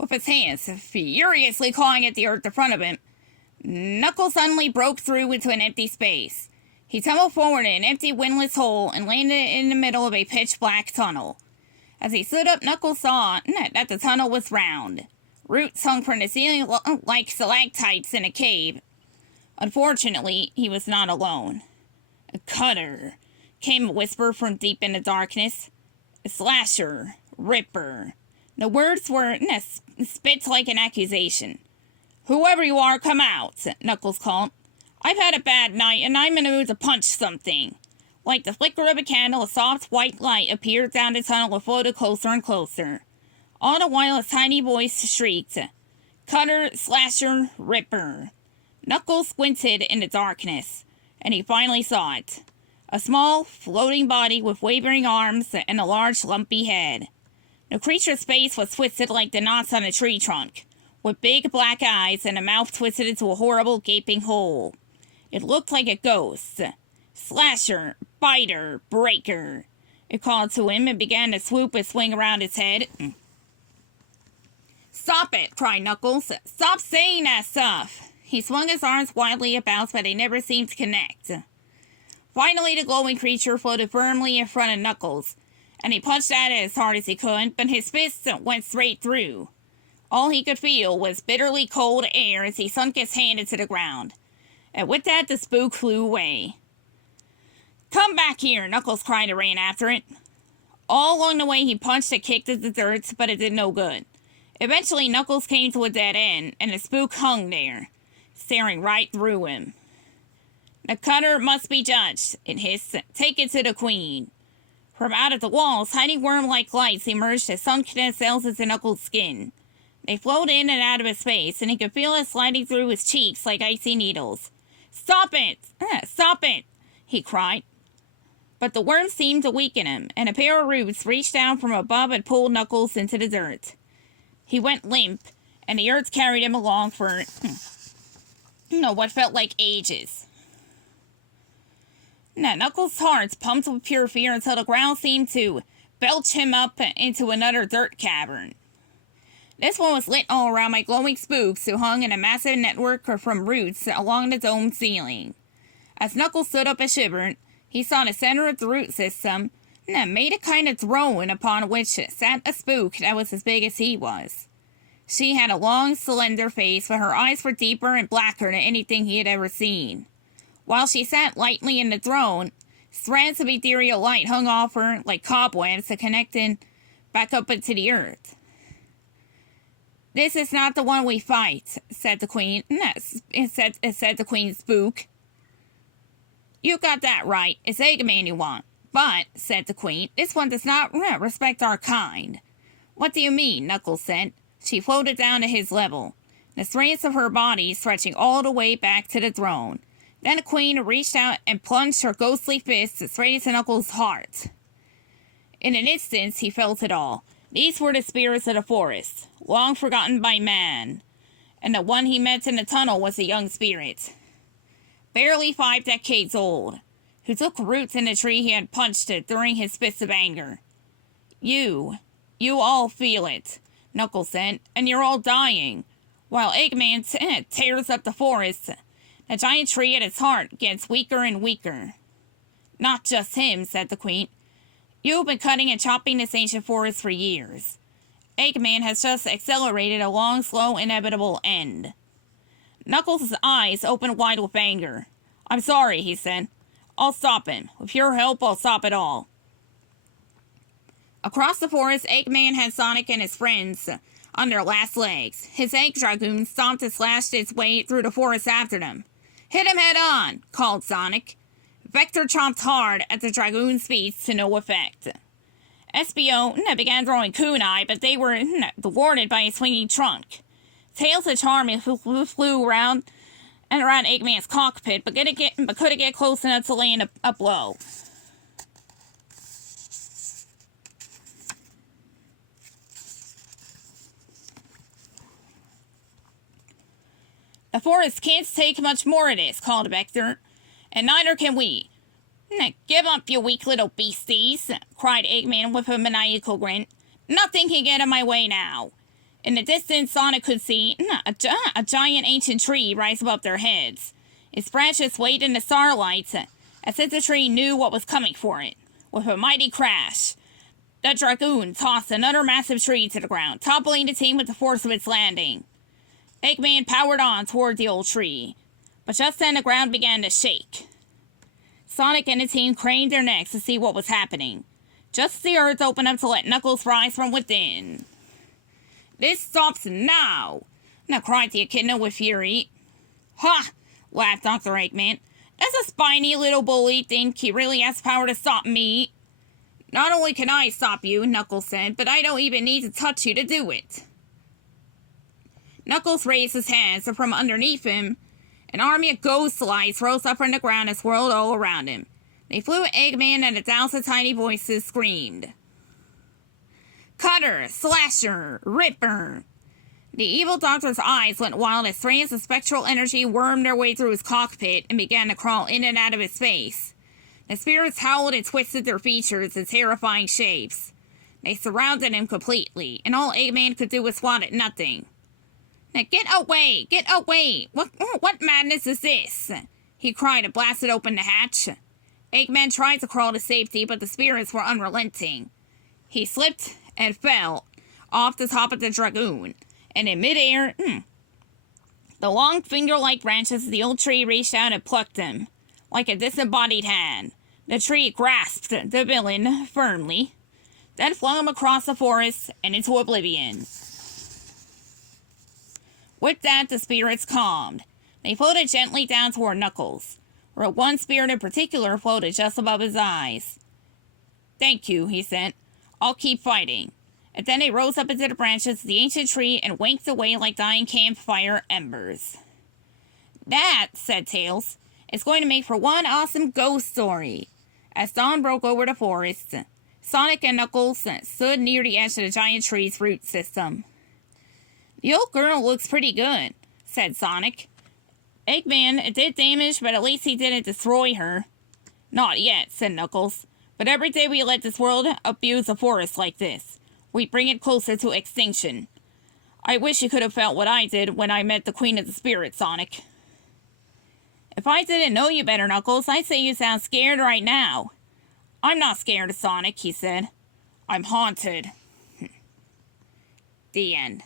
With his hands furiously clawing at the earth in front of him, Knuckles suddenly broke through into an empty space. He tumbled forward in an empty windless hole and landed in the middle of a pitch-black tunnel. As he stood up, Knuckles saw that the tunnel was round. Roots hung from the ceiling like stalactites in a cave. Unfortunately, he was not alone. "A cutter," came a whisper from deep in the darkness. "A slasher, ripper." The words were spit like an accusation. "Whoever you are, come out," Knuckles called. "I've had a bad night, and I'm in the mood to punch something." Like the flicker of a candle, a soft white light appeared down the tunnel and floated closer and closer. All the while, a tiny voice shrieked, "Cutter, slasher, ripper." Knuckles squinted in the darkness, and he finally saw it. A small, floating body with wavering arms and a large, lumpy head. The creature's face was twisted like the knots on a tree trunk, with big black eyes and a mouth twisted into a horrible, gaping hole. It looked like a ghost. "Slasher, biter, breaker," it called to him and began to swoop and swing around his head. "Stop it!" cried Knuckles. "Stop saying that stuff!" He swung his arms wildly about, but they never seemed to connect. Finally, the glowing creature floated firmly in front of Knuckles, and he punched at it as hard as he could, but his fists went straight through. All he could feel was bitterly cold air as he sunk his hand into the ground. And with that, the spook flew away. "Come back here!" Knuckles cried and ran after it. All along the way, he punched and kicked at the dirt, but it did no good. Eventually, Knuckles came to a dead end, and the spook hung there, staring right through him. "The cutter must be judged," it hissed. "Take it to the Queen." From out of the walls, tiny worm-like lights emerged as sunk themselves into Knuckles' skin. They flowed in and out of his face, and he could feel it sliding through his cheeks like icy needles. "Stop it! Stop it!" he cried. But the worm seemed to weaken him, and a pair of roots reached down from above and pulled Knuckles into the dirt. He went limp, and the earth carried him along for, what felt like ages. Knuckles' heart pumped with pure fear until the ground seemed to belch him up into another dirt cavern. This one was lit all around by glowing spooks who hung in a massive network from roots along the domed ceiling. As Knuckles stood up and shivered, he saw the center of the root system made a kind of throne upon which sat a spook that was as big as he was. She had a long, slender face, but her eyes were deeper and blacker than anything he had ever seen. While she sat lightly in the throne, strands of ethereal light hung off her like cobwebs that connected back up into the earth. "This is not the one we fight," said the Queen. Said the Queen Spook. "You got that right. It's Eggman you want. But," said the Queen, "this one does not respect our kind." "What do you mean?" Knuckles said. She floated down to his level, the strands of her body stretching all the way back to the throne. Then the Queen reached out and plunged her ghostly fist straight into Knuckles' heart. In an instant, he felt it all. These were the spirits of the forest, long forgotten by man, and the one he met in the tunnel was a young spirit, barely 5 decades old, who took roots in the tree he had punched during his fits of anger. You all feel it," Knuckles said, "and you're all dying. While Eggman tears up the forest, the giant tree at its heart gets weaker and weaker." "Not just him," said the Queen. "You've been cutting and chopping this ancient forest for years. Eggman has just accelerated a long, slow, inevitable end." Knuckles' eyes opened wide with anger. "I'm sorry," he said. "I'll stop him. With your help, I'll stop it all." Across the forest, Eggman had Sonic and his friends on their last legs. His egg dragoon stomped and slashed its way through the forest after them. "Hit him head on!" called Sonic. Vector chomped hard at the dragoon's feet to no effect. SBO began throwing kunai, but they were thwarted by a swinging trunk. Tails and Charmin flew around and around Eggman's cockpit, but couldn't get close enough to land a blow. "The forest can't take much more of this," called Vector. "And neither can we." "Give up, you weak little beasties," cried Eggman with a maniacal grin. "Nothing can get in my way now." In the distance, Sonic could see a giant ancient tree rise above their heads. Its branches swayed in the starlight, as if the tree knew what was coming for it. With a mighty crash, the Dragoon tossed another massive tree to the ground, toppling the team with the force of its landing. Eggman powered on toward the old tree, but just then the ground began to shake. Sonic and the team craned their necks to see what was happening, just as the earth opened up to let Knuckles rise from within. "This stops now!" cried the Echidna with fury. "Ha!" laughed Dr. Eggman. "Does a spiny little bully think he really has power to stop me?" "Not only can I stop you," Knuckles said, "but I don't even need to touch you to do it." Knuckles raised his hands, and from underneath him, an army of ghost lights rose up from the ground and swirled all around him. They flew at Eggman, and 1,000 tiny voices screamed. "Cutter! Slasher! Ripper!" The evil doctor's eyes went wild as strands of spectral energy wormed their way through his cockpit and began to crawl in and out of his face. The spirits howled and twisted their features in terrifying shapes. They surrounded him completely, and all Eggman could do was swat at nothing. "Now get away! Get away! What madness is this?" he cried and blasted open the hatch. Eggman tried to crawl to safety, but the spirits were unrelenting. He slipped and fell off the top of the Dragoon, and in midair, the long finger-like branches of the old tree reached out and plucked him, like a disembodied hand. The tree grasped the villain firmly, then flung him across the forest and into oblivion. With that, the spirits calmed. They floated gently down toward Knuckles, where one spirit in particular floated just above his eyes. "Thank you," he said. "I'll keep fighting." And then they rose up into the branches of the ancient tree and winked away like dying campfire embers. "That," said Tails, "is going to make for one awesome ghost story." As dawn broke over the forest, Sonic and Knuckles stood near the edge of the giant tree's root system. "The old girl looks pretty good," said Sonic. "Eggman did damage, but at least he didn't destroy her." "Not yet," said Knuckles. "But every day we let this world abuse a forest like this, we bring it closer to extinction. I wish you could have felt what I did when I met the Queen of the Spirits, Sonic." "If I didn't know you better, Knuckles, I'd say you sound scared right now." "I'm not scared of Sonic," he said. "I'm haunted." The end.